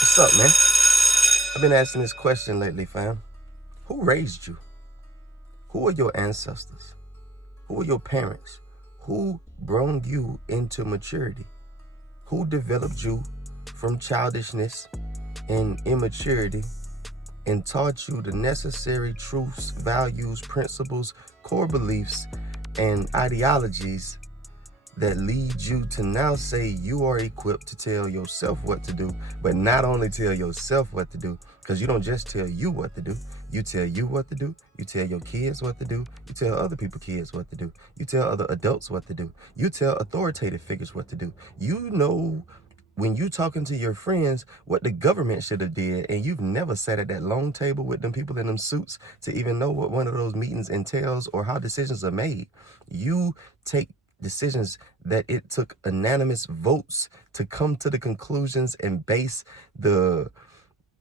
What's up, man? I've been asking this question lately, fam. Who raised you? Who are your ancestors? Who are your parents? Who brought you into maturity? Who developed you from childishness and immaturity and taught you the necessary truths, values, principles, core beliefs, and ideologies that lead you to now say you are equipped to tell yourself what to do, but not only tell yourself what to do, because you don't just tell you what to do. You tell you what to do. You tell your kids what to do. You tell other people's kids what to do. You tell other adults what to do. You tell authoritative figures what to do. You know when you talking to your friends what the government should have did, and you've never sat at that long table with them people in them suits to even know what one of those meetings entails or how decisions are made. You take decisions that it took unanimous votes to come to the conclusions and base the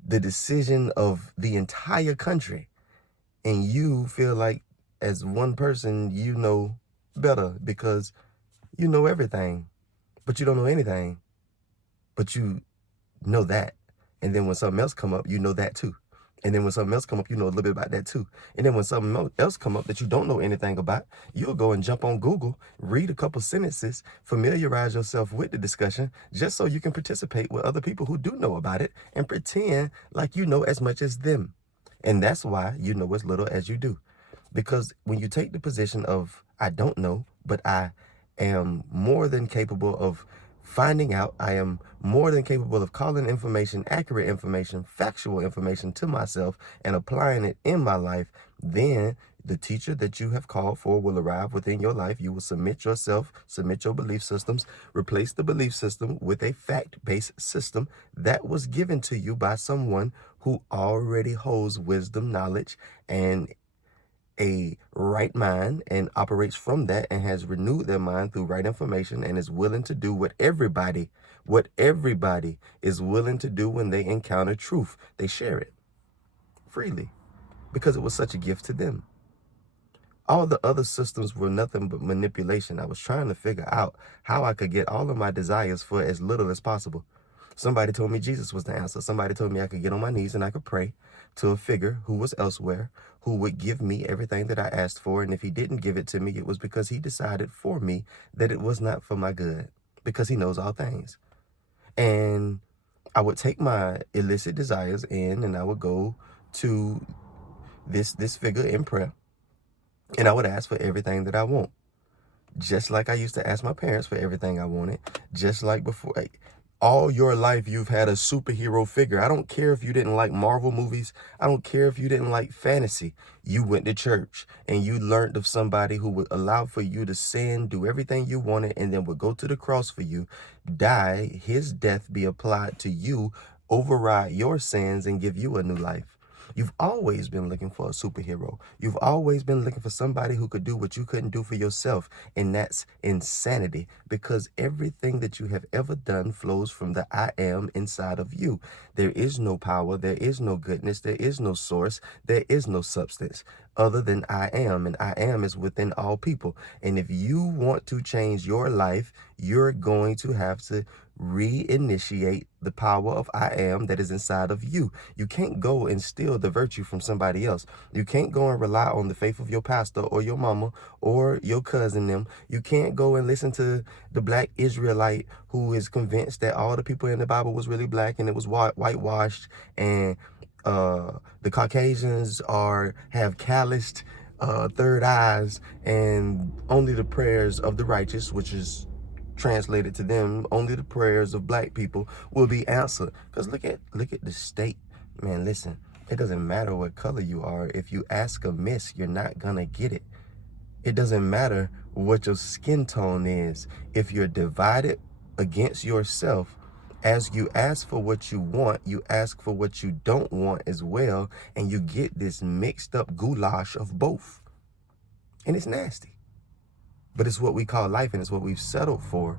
decision of the entire country, and you feel like as one person you know better because you know everything, but you don't know anything, but you know that. And then when something else come up, you know that too. And then when something else come up, you know a little bit about that too. And then when something else come up that you don't know anything about, you'll go and jump on Google, read a couple sentences, familiarize yourself with the discussion, just so you can participate with other people who do know about it and pretend like you know as much as them. And that's why you know as little as you do. Because when you take the position of, I don't know, but I am more than capable of finding out, I am more than capable of calling information, accurate information, factual information to myself and applying it in my life, then the teacher that you have called for will arrive within your life. You will submit yourself, submit your belief systems, replace the belief system with a fact-based system that was given to you by someone who already holds wisdom, knowledge, and a right mind and operates from that and has renewed their mind through right information and is willing to do what everybody is willing to do when they encounter truth. They share it freely because it was such a gift to them. All the other systems were nothing but manipulation. I was trying to figure out how I could get all of my desires for as little as possible. Somebody told me Jesus was the answer. Somebody told me I could get on my knees and I could pray to a figure who was elsewhere, who would give me everything that I asked for. And if he didn't give it to me, it was because he decided for me that it was not for my good, because he knows all things. And I would take my illicit desires in and I would go to this figure in prayer and I would ask for everything that I want. Just like I used to ask my parents for everything I wanted, just like before. All your life, you've had a superhero figure. I don't care if you didn't like Marvel movies. I don't care if you didn't like fantasy. You went to church and you learned of somebody who would allow for you to sin, do everything you wanted, and then would go to the cross for you, die, his death be applied to you, override your sins, and give you a new life. You've always been looking for a superhero. You've always been looking for somebody who could do what you couldn't do for yourself. And that's insanity, because everything that you have ever done flows from the I am inside of you. There is no power. There is no goodness. There is no source. There is no substance other than I am. And I am is within all people. And if you want to change your life, you're going to have to reinitiate the power of I am that is inside of you. You can't go and steal the virtue from somebody else. You can't go and rely on the faith of your pastor or your mama or your cousin them. You can't go and listen to the black Israelite who is convinced that all the people in the Bible was really black and it was whitewashed, and the Caucasians have calloused third eyes, and only the prayers of the righteous, which is translated to them, only the prayers of black people will be answered. Because look at the state, man. Listen, it doesn't matter what color you are. If you ask amiss, you're not gonna get it. It doesn't matter what your skin tone is. If you're divided against yourself, as you ask for what you want, you ask for what you don't want as well, and you get this mixed up goulash of both. And it's nasty. But it's what we call life, and it's what we've settled for.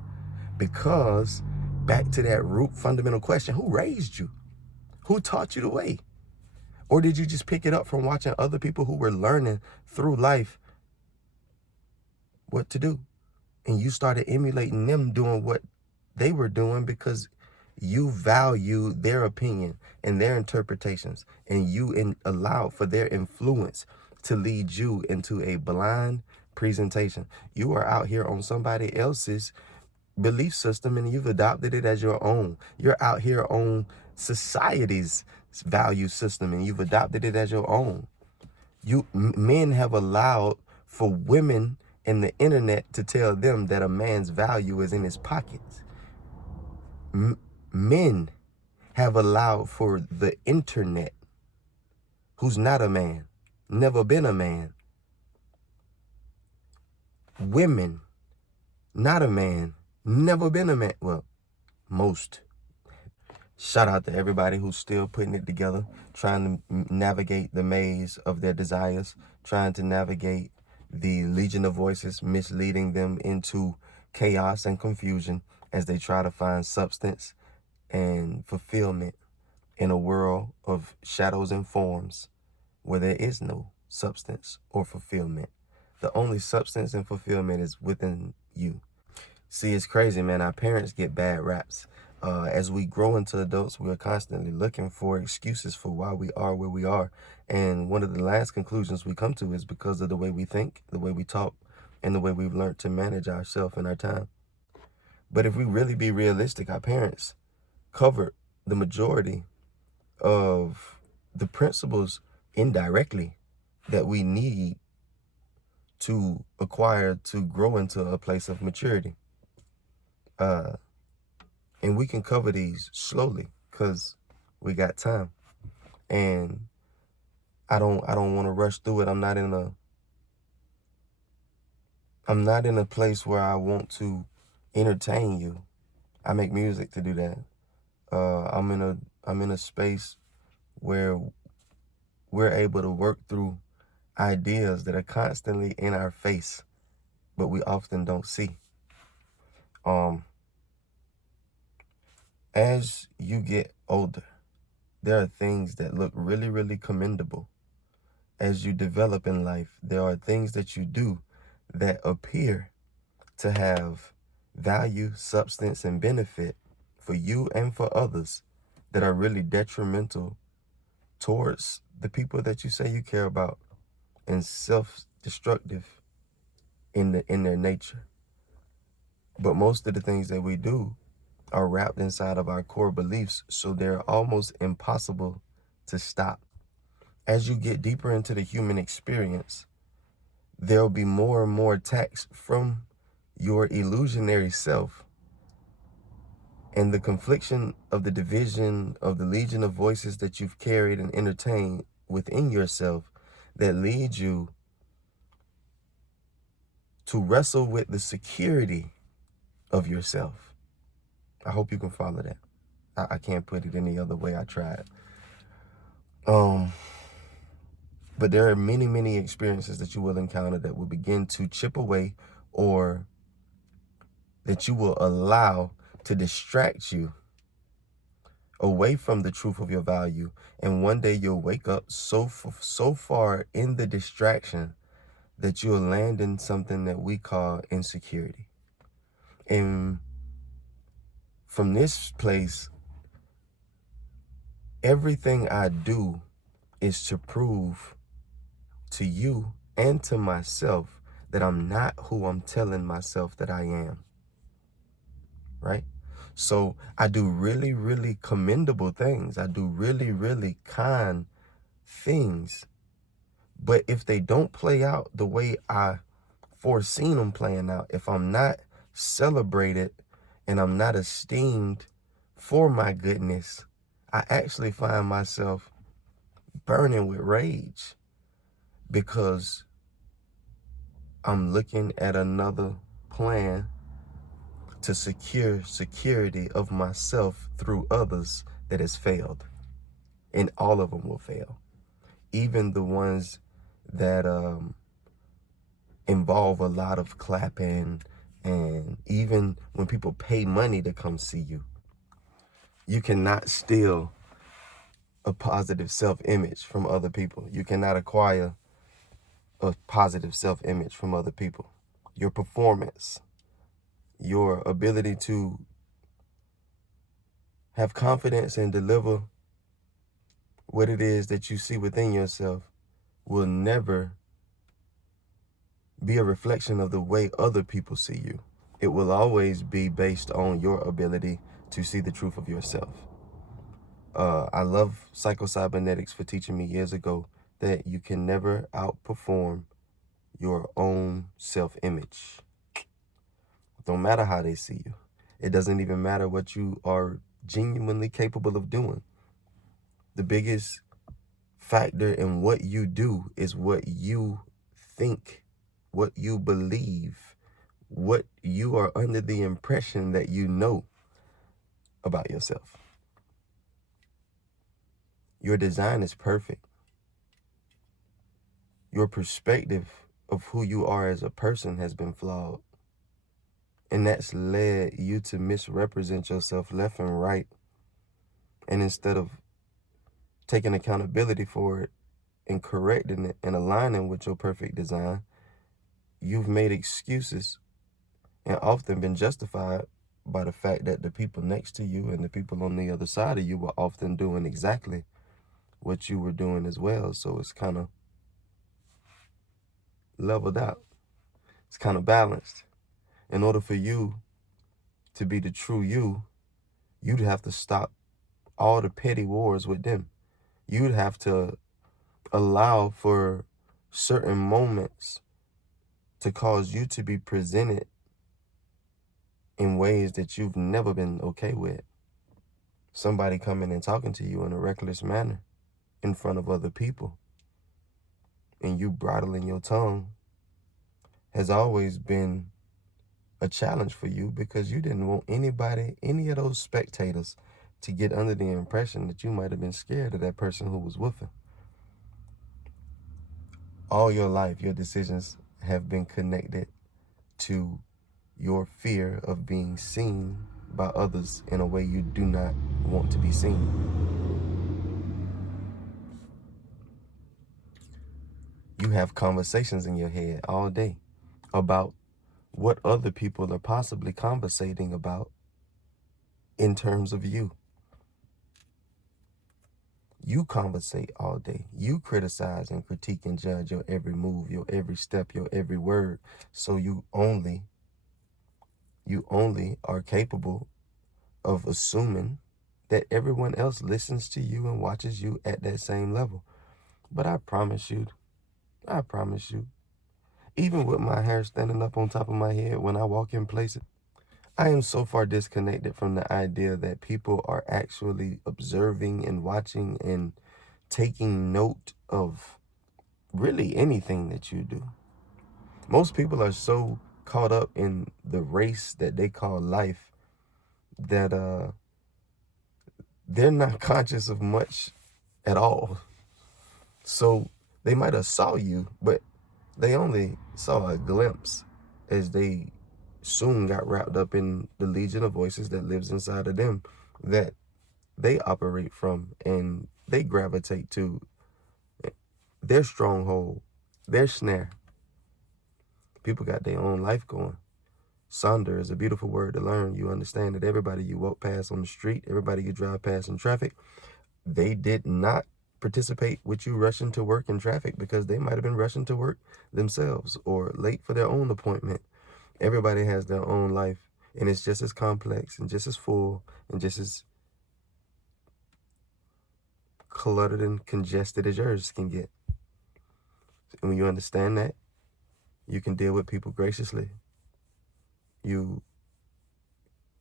Because back to that root fundamental question, who raised you? Who taught you the way? Or did you just pick it up from watching other people who were learning through life what to do? And you started emulating them doing what they were doing because You value their opinion and their interpretations, and you allow for their influence to lead you into a blind presentation. You are out here on somebody else's belief system and you've adopted it as your own. You're out here on society's value system and you've adopted it as your own. Men have allowed for women and the internet to tell them that a man's value is in his pockets. Men have allowed for the internet, who's not a man, never been a man. Women, not a man, never been a man. Well, most. Shout out to everybody who's still putting it together, trying to navigate the maze of their desires, trying to navigate the legion of voices, misleading them into chaos and confusion as they try to find substance and fulfillment in a world of shadows and forms where there is no substance or fulfillment. The only substance and fulfillment is within you. See, it's crazy, man. Our parents get bad raps. As we grow into adults, we're constantly looking for excuses for why we are where we are. And one of the last conclusions we come to is because of the way we think, the way we talk, and the way we've learned to manage ourselves and our time. But if we really be realistic, our parents covered the majority of the principles indirectly that we need to acquire to grow into a place of maturity. And we can cover these slowly because we got time. And I don't want to rush through it. I'm not in a place where I want to entertain you. I make music to do that. I'm in a space where we're able to work through ideas that are constantly in our face, but we often don't see. As you get older, there are things that look really, really commendable. As you develop in life, there are things that you do that appear to have value, substance, and benefit for you and for others that are really detrimental towards the people that you say you care about and self-destructive in their nature. But most of the things that we do are wrapped inside of our core beliefs, so they're almost impossible to stop. As you get deeper into the human experience, there'll be more and more attacks from your illusionary self and the confliction of the division of the legion of voices that you've carried and entertained within yourself that lead you to wrestle with the security of yourself. I hope you can follow that. I can't put it any other way. I tried. But there are many, many experiences that you will encounter that will begin to chip away or that you will allow to distract you away from the truth of your value. And one day you'll wake up so far in the distraction that you'll land in something that we call insecurity. And from this place, everything I do is to prove to you and to myself that I'm not who I'm telling myself that I am. Right? So I do really, really commendable things. I do really, really kind things. But if they don't play out the way I foreseen them playing out, if I'm not celebrated and I'm not esteemed for my goodness, I actually find myself burning with rage because I'm looking at another plan to secure security of myself through others that has failed. And all of them will fail. Even the ones that involve a lot of clapping, and even when people pay money to come see you, you cannot steal a positive self-image from other people. You cannot acquire a positive self-image from other people. Your performance, your ability to have confidence and deliver what it is that you see within yourself will never be a reflection of the way other people see you. It will always be based on your ability to see the truth of yourself. I love psycho-cybernetics for teaching me years ago that you can never outperform your own self-image. Don't matter how they see you. It doesn't even matter what you are genuinely capable of doing. The biggest factor in what you do is what you think, what you believe, what you are under the impression that you know about yourself. Your design is perfect. Your perspective of who you are as a person has been flawed. And that's led you to misrepresent yourself left and right. And instead of taking accountability for it and correcting it and aligning with your perfect design, you've made excuses and often been justified by the fact that the people next to you and the people on the other side of you were often doing exactly what you were doing as well. So it's kind of leveled out. It's kind of balanced. In order for you to be the true you, you'd have to stop all the petty wars with them. You'd have to allow for certain moments to cause you to be presented in ways that you've never been okay with. Somebody coming and talking to you in a reckless manner in front of other people, and you bridling your tongue has always been a challenge for you because you didn't want anybody, any of those spectators, to get under the impression that you might have been scared of that person who was woofing. All your life, your decisions have been connected to your fear of being seen by others in a way you do not want to be seen. You have conversations in your head all day about what other people are possibly conversating about in terms of you. You conversate all day. You criticize and critique and judge your every move, your every step, your every word. So you only are capable of assuming that everyone else listens to you and watches you at that same level. But I promise you, even with my hair standing up on top of my head when I walk in places, I am so far disconnected from the idea that people are actually observing and watching and taking note of really anything that you do. Most people are so caught up in the race that they call life that they're not conscious of much at all. So they might have saw you, but they only saw a glimpse as they soon got wrapped up in the legion of voices that lives inside of them that they operate from and they gravitate to their stronghold, their snare. People got their own life going. Sonder is a beautiful word to learn. You understand that everybody you walk past on the street, everybody you drive past in traffic, they did not participate with you rushing to work in traffic because they might have been rushing to work themselves or late for their own appointment. Everybody has their own life, and it's just as complex and just as full and just as cluttered and congested as yours can get. And when you understand that, you can deal with people graciously. You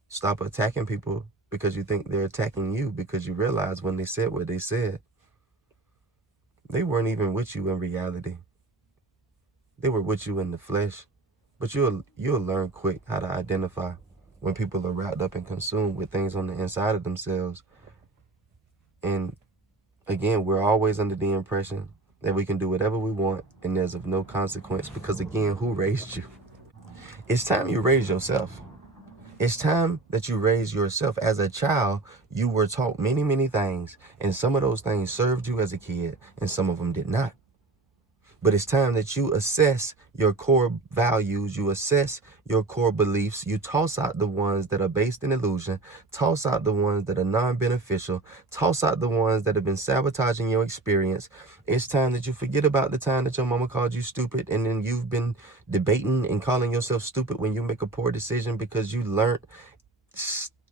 stop attacking people because you think they're attacking you because you realize when they said what they said, they weren't even with you in reality. They were with you in the flesh. But you'll learn quick how to identify when people are wrapped up and consumed with things on the inside of themselves. And again, we're always under the impression that we can do whatever we want and there's of no consequence because, again, who raised you? It's time you raise yourself. It's time that you raise yourself. As a child, you were taught many, many things, and some of those things served you as a kid, and some of them did not. But it's time that you assess your core values, you assess your core beliefs, you toss out the ones that are based in illusion, toss out the ones that are non-beneficial, toss out the ones that have been sabotaging your experience. It's time that you forget about the time that your mama called you stupid, and then you've been debating and calling yourself stupid when you make a poor decision because you learned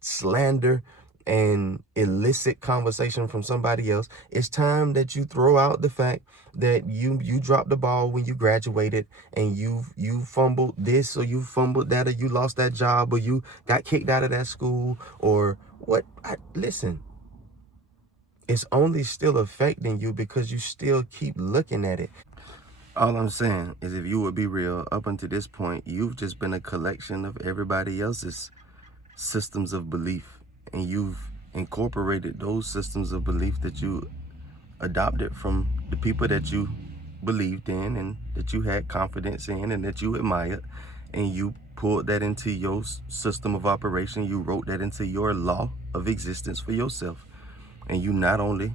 slander and illicit conversation from somebody else. It's time that you throw out the fact that you dropped the ball when you graduated, and you fumbled this, or you fumbled that, or you lost that job, or you got kicked out of that school, or what. Listen, it's only still affecting you because you still keep looking at it. All I'm saying is, if you would be real, up until this point, you've just been a collection of everybody else's systems of belief, and you've incorporated those systems of belief that you adopted from the people that you believed in and that you had confidence in and that you admired, and you pulled that into your system of operation. You wrote that into your law of existence for yourself, and you not only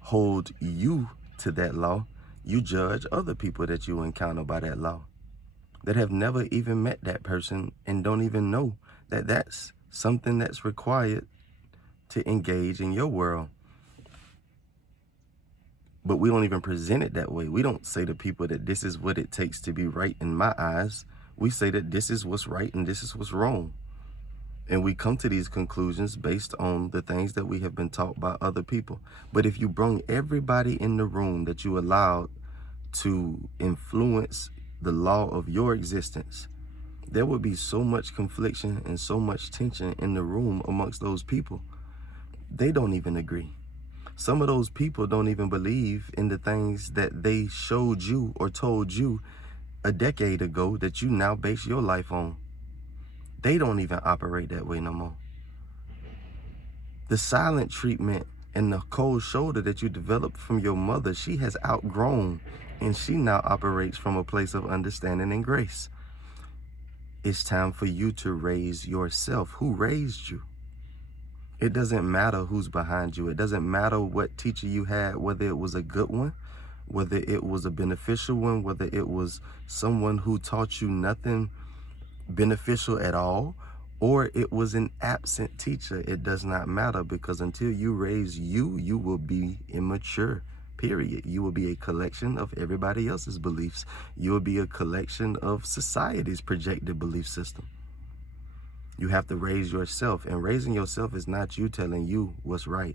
hold you to that law, you judge other people that you encounter by that law, that have never even met that person and don't even know that that's something that's required to engage in your world. But we don't even present it that way. We don't say to people that this is what it takes to be right in my eyes. We say that this is what's right and this is what's wrong. And we come to these conclusions based on the things that we have been taught by other people. But if you bring everybody in the room that you allowed to influence the law of your existence, there would be so much confliction and so much tension in the room amongst those people. They don't even agree. Some of those people don't even believe in the things that they showed you or told you a decade ago that you now base your life on. They don't even operate that way no more. The silent treatment and the cold shoulder that you developed from your mother, she has outgrown, and she now operates from a place of understanding and grace. It's time for you to raise yourself. Who raised you? It doesn't matter who's behind you. It doesn't matter what teacher you had, whether it was a good one, whether it was a beneficial one, whether it was someone who taught you nothing beneficial at all, or it was an absent teacher. It does not matter, because until you raise you, you will be immature, period. You will be a collection of everybody else's beliefs. You will be a collection of society's projected belief system. You have to raise yourself, and raising yourself is not you telling you what's right.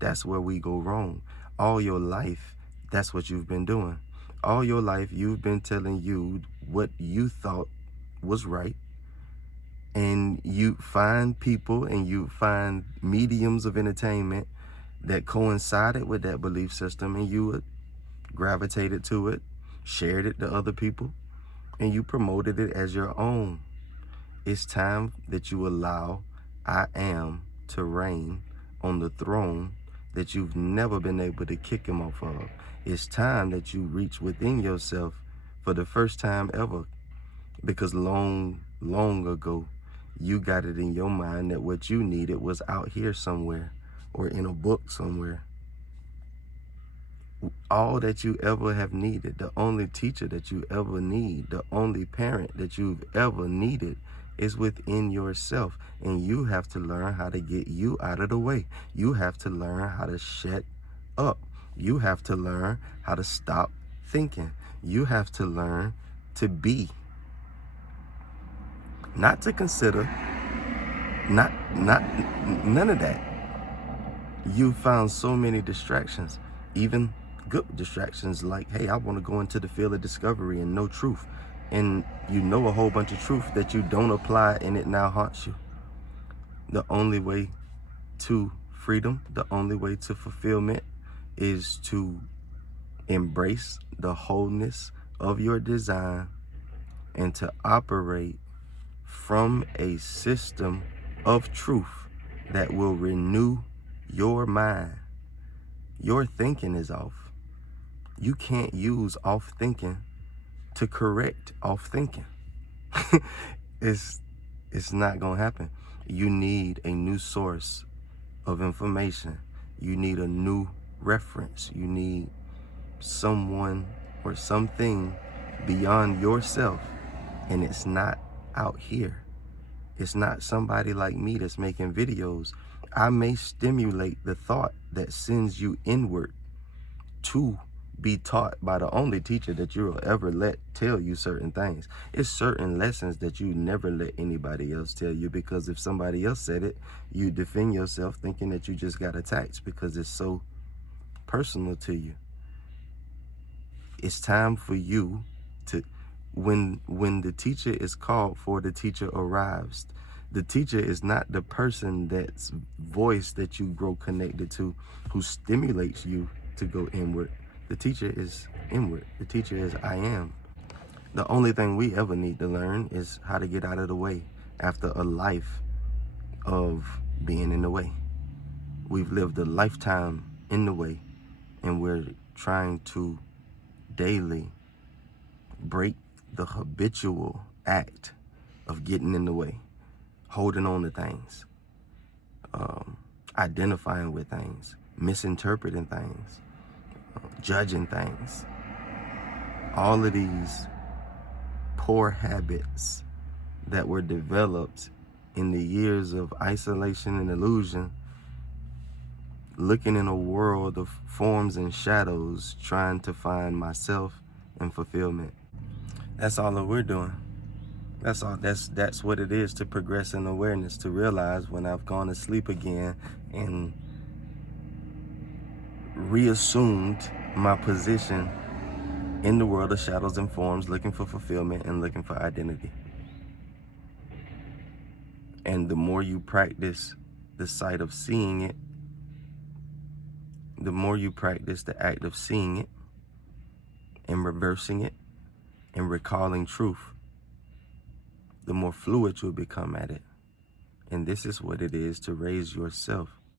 That's where we go wrong. All your life, that's what you've been doing. All your life, you've been telling you what you thought was right, and you find people and you find mediums of entertainment that coincided with that belief system, and you gravitated to it, shared it to other people, and you promoted it as your own. It's time that you allow I am to reign on the throne that you've never been able to kick him off of. It's time that you reach within yourself for the first time ever, because long ago, you got it in your mind that what you needed was out here somewhere or in a book somewhere. All that you ever have needed, the only teacher that you ever need, the only parent that you've ever needed, is within yourself. And you have to learn how to get you out of the way. You have to learn how to shut up. You have to learn how to stop thinking. You have to learn to be. Not to consider, none of that. You found so many distractions, even good distractions, like, hey, I want to go into the field of discovery and know truth. And you know a whole bunch of truth that you don't apply, and it now haunts you. The only way to freedom, the only way to fulfillment, is to embrace the wholeness of your design and to operate from a system of truth that will renew your mind. Your thinking is off. You can't use off thinking to correct off thinking. It's not gonna happen. You need a new source of information. You need a new reference. You need someone or something beyond yourself, and it's not out here. It's not somebody like me that's making videos. I may stimulate the thought that sends you inward to be taught by the only teacher that you'll ever let tell you certain things. It's certain lessons that you never let anybody else tell you, because if somebody else said it, you defend yourself thinking that you just got attacked because it's so personal to you. It's time for you to, when the teacher is called for, the teacher arrives. The teacher is not the person that's voice that you grow connected to, who stimulates you to go inward. The teacher is inward. The teacher is I am. The only thing we ever need to learn is how to get out of the way after a life of being in the way. We've lived a lifetime in the way, and we're trying to daily break the habitual act of getting in the way, holding on to things, identifying with things, misinterpreting things, judging things. All of these poor habits that were developed in the years of isolation and illusion, looking in a world of forms and shadows, trying to find myself and fulfillment. That's all that we're doing. That's all. That's what it is to progress in awareness, to realize when I've gone to sleep again and reassumed my position in the world of shadows and forms, looking for fulfillment and looking for identity. And the more you practice the sight of seeing it, the more you practice the act of seeing it and reversing it and recalling truth, the more fluid you'll become at it. And this is what it is to raise yourself